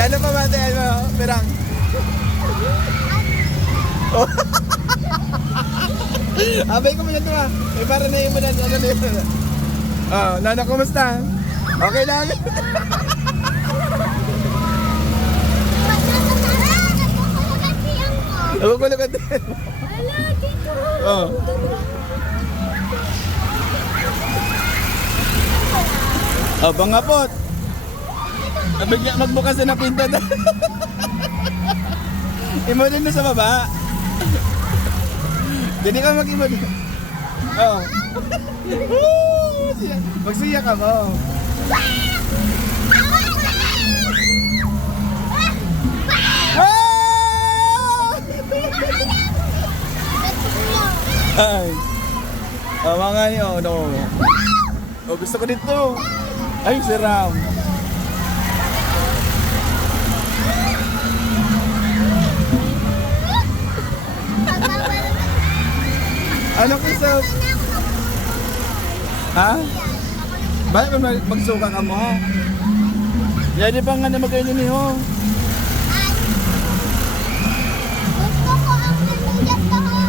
Lalo pa ba tayo mo, perang? Oh. Abay ko muna ito ha. Eh, para na yung muna. Ano na yun? Oh, Nana, kumusta? Okay lang? Nagkukulugan din. Ala, dito. Oh. Oh, bangapot. Bigla magbukas na ng pinto na. Imo din na sa baba. Hindi ka mag-imo din. Oh. Magsiya ka mo. Ay. Mga niyo, no. Oh, gusto ko dito. Ay, si Ram. Ano kiso? Ha? Bakit magsuka ka mo? Yan di ba nga na mag-ainin niyo? Gusto ko ang niluyat na ha.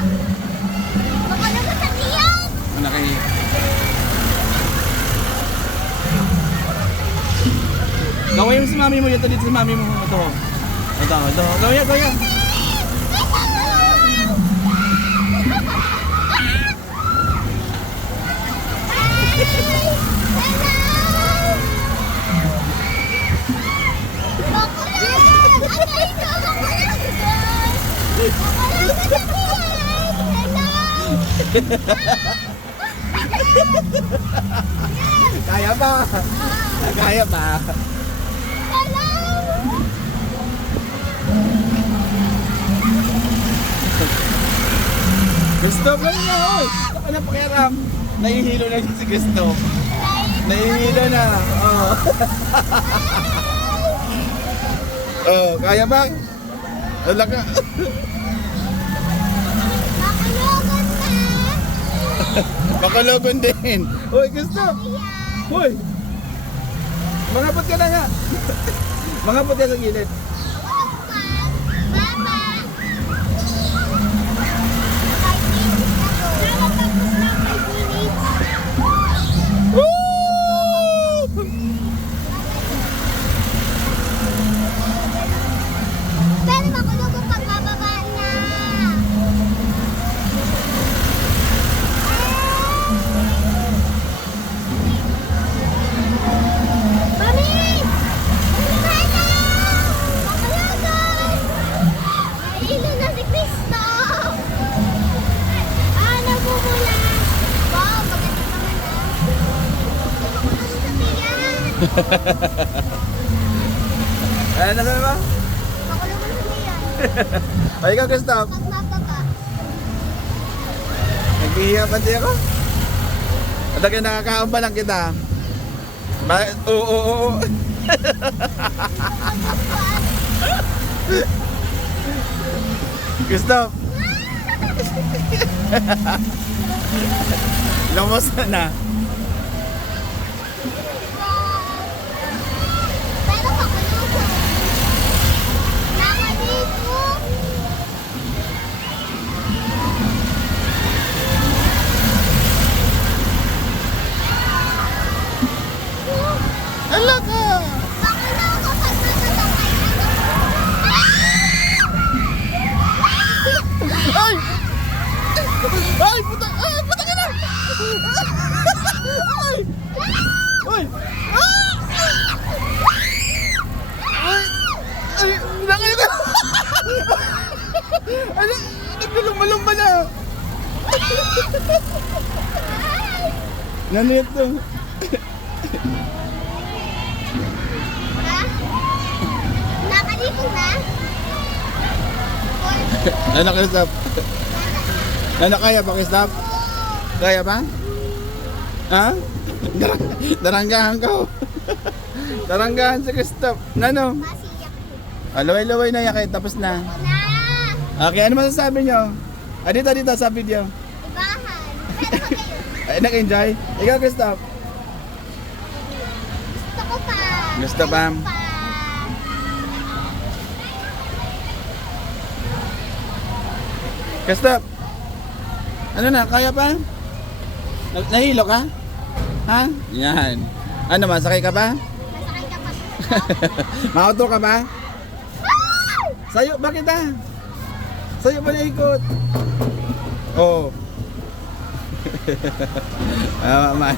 Makalaga sa iyan. Ano kayo? Gawin mo si mami mo. Ito dito si mami mo. Ito. Gawin. Kaya ba? Kaya ba? Gusto ba niya? Oy! Ano pakiram? Nahihilo na si Gusto. Nahihilo na. Oh. Oh, kaya ba? Wala ka. Makalogon din. Uy, Gusto. Uy. Mangapot ka na nga. Mangapot ka sa gilid. Pero makulog ang pagbababa niya. Mami! Hello! Makulagan! Nahilo na si Cristo! Nabubula! Wow, magaling naman Makulog sa tiyan! Ano na ba? Makulog sa tiyan! O, ikaw, Gusto. Pag mababa. Naghihiya pa di ako? At agad nakakaamba lang kita. Oo. Gusto. Lumos na. Pero makulog. Nakadito. Ala ka! Makulog ako pag natatapay. Ay! Ay! Puta ka na! Ay! Ay! Ay! Nakaya ka! Ay! Naglulumba-lumba na! Nanit to. Ha? Nakadito na? Ano ka stop? Ano kaya pa stop? Kaya pa? Ha? Daranggahan ka. Daranggahan sa stop. Nano? Masiyak. Laway-laway na yakay tapos na. Na! Okay, ano masasabi nyo? Dito sa video. Ibahan. Pero kayo. Ay, nag-enjoy? Ikaw, Christoph? Gusto pa? Gusto? Ano na, kaya pa? Nahilo ka? Ha? Yan. Ano, masakay ka ba? Masakay ka pa. Mauto ka ba? Sayo, bakit ah? Sayo ba naikot? Oo. Oh. Ah, mama.